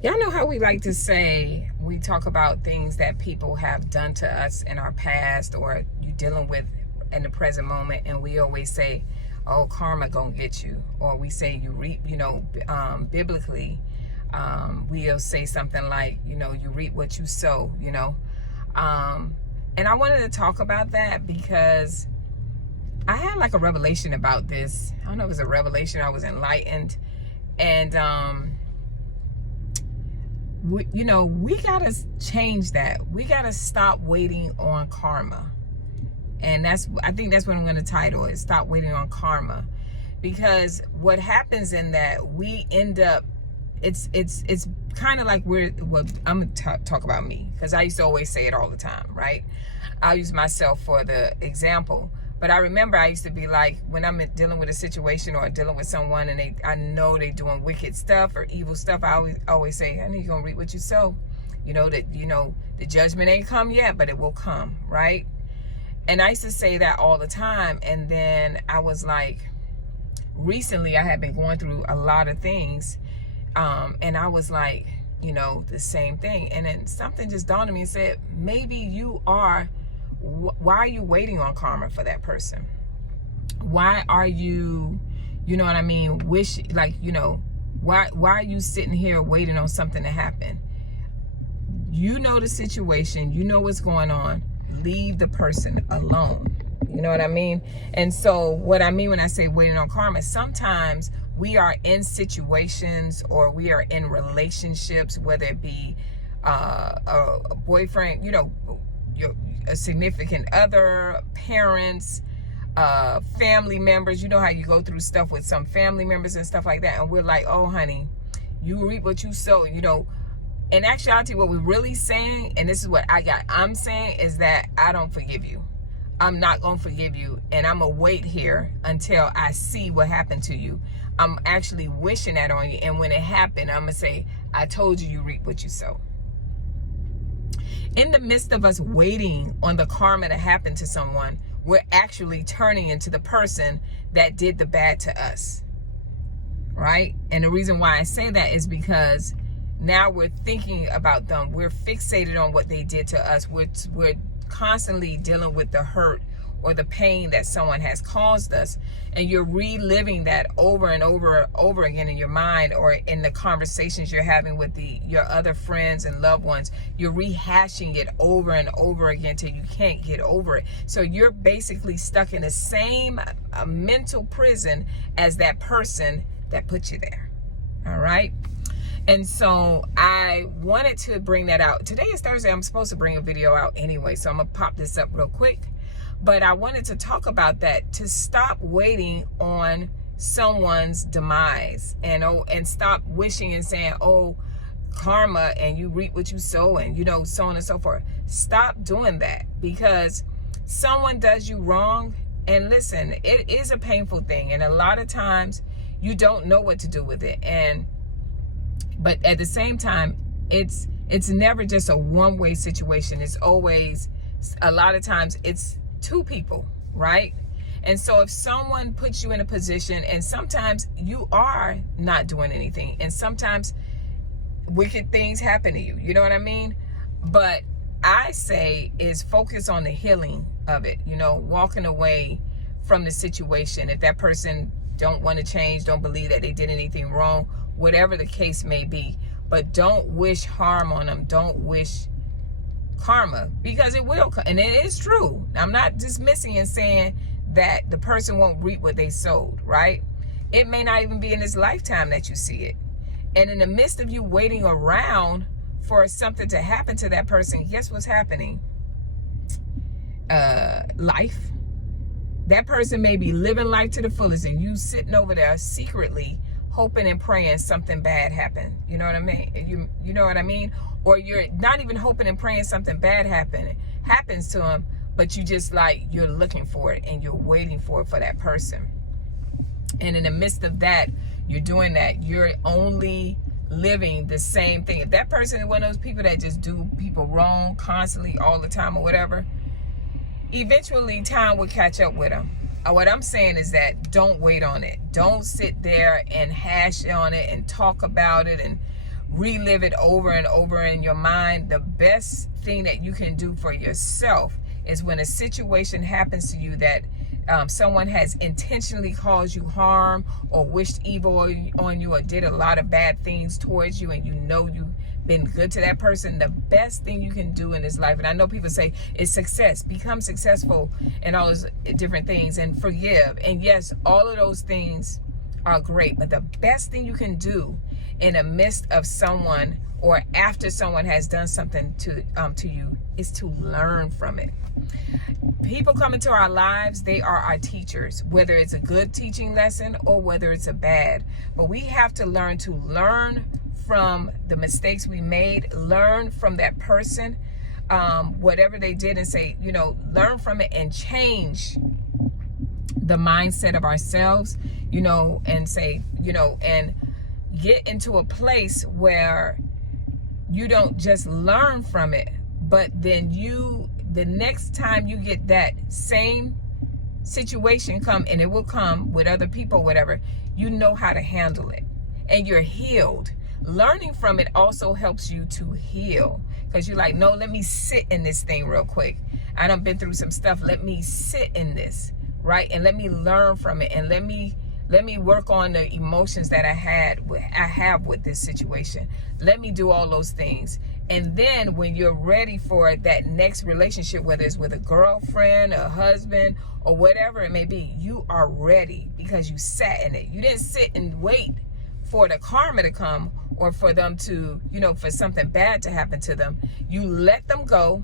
Y'all know how we like to say, we talk about things that people have done to us in our past or you dealing with in the present moment, and we always say, oh, karma gonna get you. Or we say you reap, biblically, we'll say something like, you reap what you sow, and I wanted to talk about that because I had like a revelation about this. I don't know if it was a revelation, I was enlightened. And we gotta change that. We gotta stop waiting on karma. And I think that's what I'm gonna title it, stop waiting on karma. Because what happens in that, we end up, it's kind of like I'm gonna talk about me, because I used to always say it all the time, right? I'll use myself for the example. But I remember I used to be like, when I'm dealing with a situation or dealing with someone and I know they doing wicked stuff or evil stuff, I always say, I know you're gonna reap what you sow. The judgment ain't come yet, but it will come, right? And I used to say that all the time. And then I was like, recently I had been going through a lot of things. And I was like, the same thing. And then something just dawned on me and said, maybe you are, why are you waiting on karma for that person? Why are you, why are you sitting here waiting on something to happen? You know the situation, you know what's going on. Leave the person alone. You know what I mean? And so what I mean when I say waiting on karma, sometimes we are in situations or we are in relationships, whether it be a boyfriend, a significant other, parents, family members. You know how you go through stuff with some family members and stuff like that. And we're like, oh, honey, you reap what you sow, In actuality, what we're really saying, and this is what I'm saying, is that I don't forgive you. I'm not going to forgive you. And I'm going to wait here until I see what happened to you. I'm actually wishing that on you. And when it happened, I'm going to say, I told you, you reap what you sow. In the midst of us waiting on the karma to happen to someone, we're actually turning into the person that did the bad to us. Right? And the reason why I say that is because now we're thinking about them. We're fixated on what they did to us. We're constantly dealing with the hurt or the pain that someone has caused us, and you're reliving that over and over again in your mind, or in the conversations you're having with your other friends and loved ones. You're rehashing it over and over again till you can't get over it. So you're basically stuck in the same mental prison as that person that put you there. All right. And so I wanted to bring that out. Today is Thursday. I'm supposed to bring a video out anyway, so I'm gonna pop this up real quick. But I wanted to talk about that, to stop waiting on someone's demise, and stop wishing and saying, oh, karma, and you reap what you sow, and so on and so forth. Stop doing that, because someone does you wrong, and listen, it is a painful thing, and a lot of times you don't know what to do with it. But at the same time, it's never just a one-way situation. It's always, a lot of times, it's two people, right? And so if someone puts you in a position, and sometimes you are not doing anything, and sometimes wicked things happen to you, you know what I mean? But I say is focus on the healing of it, walking away from the situation. If that person don't want to change, don't believe that they did anything wrong, whatever the case may be, but don't wish harm on them. Don't wish karma, because it will come, and it is true. I'm not dismissing and saying that the person won't reap what they sowed, right? It may not even be in this lifetime that you see it. And in the midst of you waiting around for something to happen to that person, guess what's happening? Life. That person may be living life to the fullest, and you sitting over there secretly hoping and praying something bad happened. You know what I mean? You know what I mean? Or you're not even hoping and praying something bad happens to them, but you're looking for it, and you're waiting for it for that person. And in the midst of that, you're doing that. You're only living the same thing. If that person is one of those people that just do people wrong constantly all the time or whatever, eventually time will catch up with them. What I'm saying is that don't wait on it. Don't sit there and hash on it and talk about it and relive it over and over in your mind. The best thing that you can do for yourself is when a situation happens to you that someone has intentionally caused you harm or wished evil on you or did a lot of bad things towards you, and you know you've been good to that person. The best thing you can do in this life, and I know people say it's success, become successful and all those different things, and forgive, and yes, all of those things are great, but the best thing you can do in the midst of someone or after someone has done something to you is to learn from it. People come into our lives, they are our teachers, whether it's a good teaching lesson or whether it's a bad. But we have to learn from the mistakes we made, learn from that person, whatever they did, and say, learn from it and change the mindset of ourselves, and say, and get into a place where you don't just learn from it, but then the next time you get that same situation come, and it will come with other people, whatever, you know how to handle it and you're healed. Learning from it also helps you to heal, because you're like, no, let me sit in this thing real quick. I done been through some stuff. Let me sit in this, right? And let me learn from it, and let me work on the emotions that I have with this situation. Let me do all those things. And then when you're ready for that next relationship, whether it's with a girlfriend, a husband, or whatever it may be, you are ready because you sat in it. You didn't sit and wait for the karma to come or for them to, for something bad to happen to them. You let them go,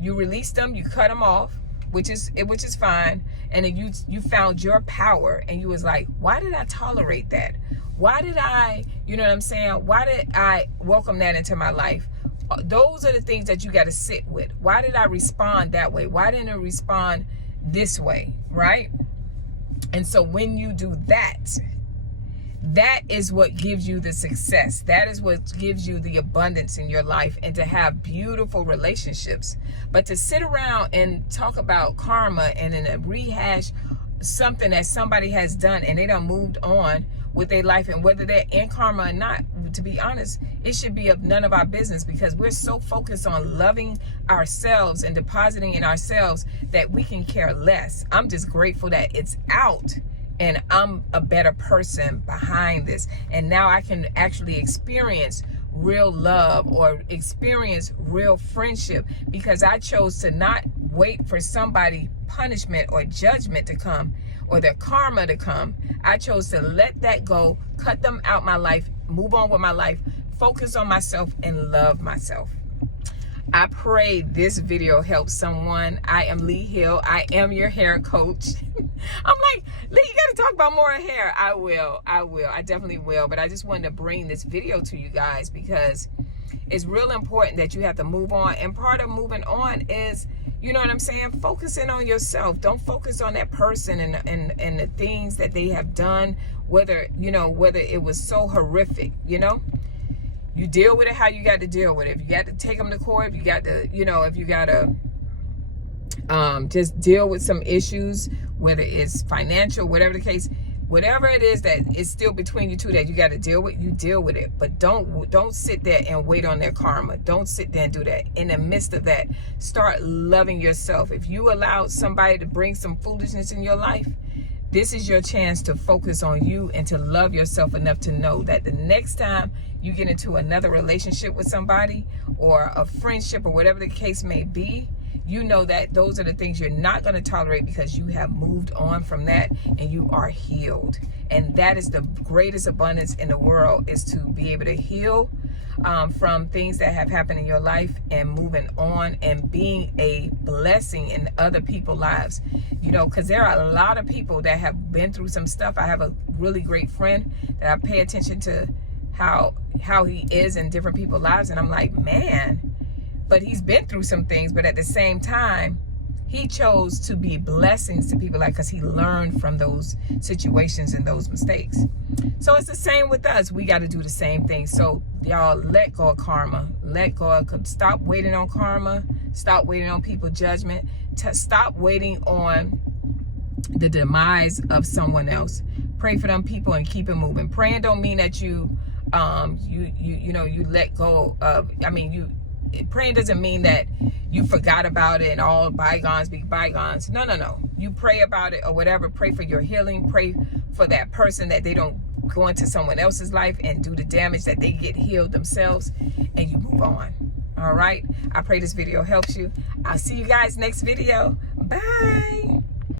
you release them, you cut them off, which is fine. And then you found your power, and you was like, why did I tolerate that? Why did I, why did I welcome that into my life? Those are the things that you got to sit with. Why did I respond that way? Why didn't I respond this way, right? And so when you do that, that is what gives you the success. That is what gives you the abundance in your life, and to have beautiful relationships. But to sit around and talk about karma and then rehash something that somebody has done and they done moved on with their life, and whether they're in karma or not, to be honest, it should be of none of our business, because we're so focused on loving ourselves and depositing in ourselves that we can care less. I'm just grateful that it's out, and I'm a better person behind this. And now I can actually experience real love or experience real friendship, because I chose to not wait for somebody punishment or judgment to come or their karma to come. I chose to let that go, cut them out my life, move on with my life, focus on myself, and love myself. I pray this video helps someone. I am Lee Hill. I am your hair coach. I'm like, Lee, you got to talk about more hair. I will. I definitely will. But I just wanted to bring this video to you guys because it's real important that you have to move on. And part of moving on is, you know what I'm saying, focusing on yourself. Don't focus on that person and the things that they have done, whether it was so horrific, You deal with it how you got to deal with it. If you got to take them to court, if you got to, if you got to just deal with some issues, whether it's financial, whatever the case, whatever it is that is still between you two that you got to deal with, you deal with it. But don't sit there and wait on their karma. Don't sit there and do that. In the midst of that, start loving yourself. If you allow somebody to bring some foolishness in your life, this is your chance to focus on you and to love yourself enough to know that the next time you get into another relationship with somebody or a friendship or whatever the case may be, you know that those are the things you're not going to tolerate, because you have moved on from that and you are healed. And that is the greatest abundance in the world, is to be able to heal from things that have happened in your life and moving on and being a blessing in other people's lives. Because there are a lot of people that have been through some stuff. I have a really great friend that I pay attention to how he is in different people's lives, and I'm like, man, but he's been through some things, but at the same time, he chose to be blessings to people, because he learned from those situations and those mistakes. So it's the same with us. We got to do the same thing. So y'all, let go of karma. Stop waiting on karma. Stop waiting on people's judgment. Stop waiting on the demise of someone else. Pray for them people and keep it moving. Praying don't mean that you you let go of, praying doesn't mean that you forgot about it and all bygones be bygones. No. You pray about it or whatever. Pray for your healing. Pray for that person, that they don't go into someone else's life and do the damage, that they get healed themselves, and you move on. All right. I pray this video helps you. I'll see you guys next video. Bye.